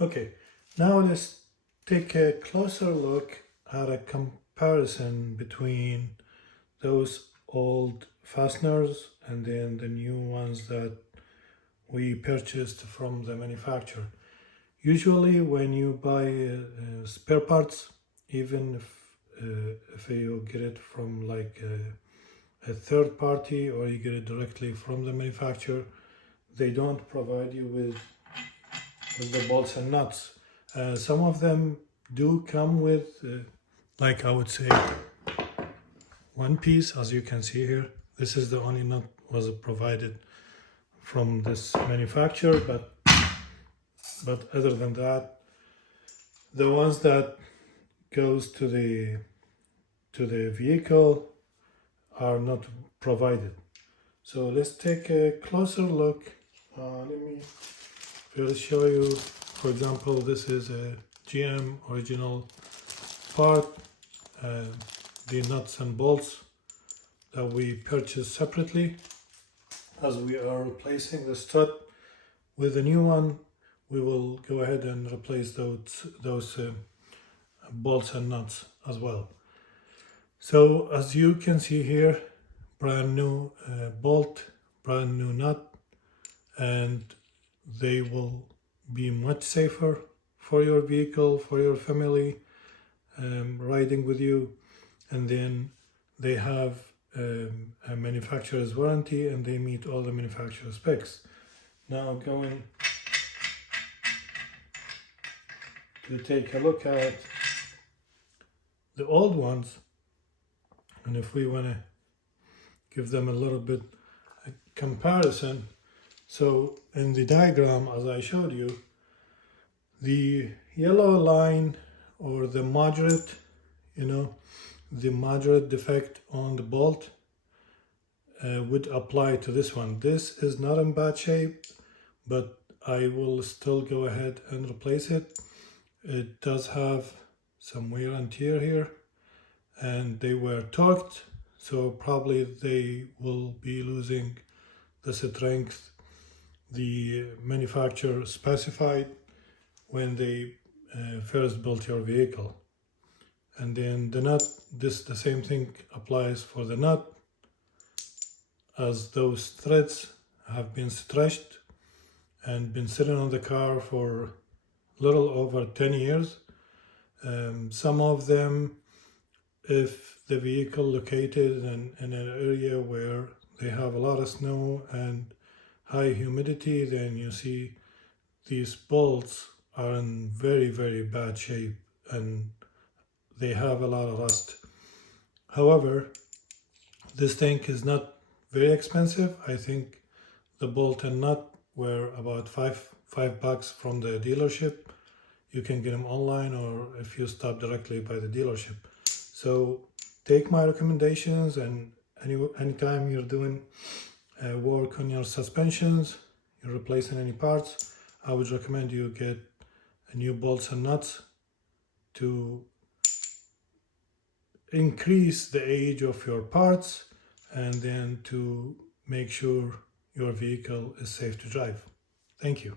Okay, now let's take a closer look at a comparison between those old fasteners and then the new ones that we purchased from the manufacturer. Usually when you buy spare parts, even if you get it from like a third party or you get it directly from the manufacturer, they don't provide you with the bolts and nuts. Some of them do come with, like I would say, one piece, as you can see here. This is the only nut was provided from this manufacturer, but other than that, the ones that goes to the vehicle are not provided. So let's take a closer look. Let me first show you. For example, this is a GM original part, the nuts and bolts that we purchased separately. As we are replacing the strut with a new one, we will go ahead and replace those bolts and nuts as well. So as you can see here, brand new bolt, brand new nut, and they will be much safer for your vehicle, for your family riding with you. And then they have a manufacturer's warranty and they meet all the manufacturer specs. Now going to take a look at the old ones, and if we want to give them a little bit a comparison. So in the diagram, as I showed you, the yellow line or the moderate, the moderate defect on the bolt would apply to this one. This is not in bad shape, but I will still go ahead and replace it. It does have some wear and tear here, and they were torqued, so probably they will be losing the strength the manufacturer specified when they first built your vehicle. And then the nut, the same thing applies for the nut, as those threads have been stretched and been sitting on the car for little over 10 years. Some of them, if the vehicle located in an area where they have a lot of snow and high humidity, then you see these bolts are in very, very bad shape and they have a lot of rust. However, this thing is not very expensive. I think the bolt and nut were about $5 from the dealership. You can get them online or if you stop directly by the dealership. So take my recommendations, and anytime you're doing work on your suspensions, you're replacing any parts, I would recommend you get a new bolts and nuts to increase the age of your parts and then to make sure your vehicle is safe to drive. Thank you.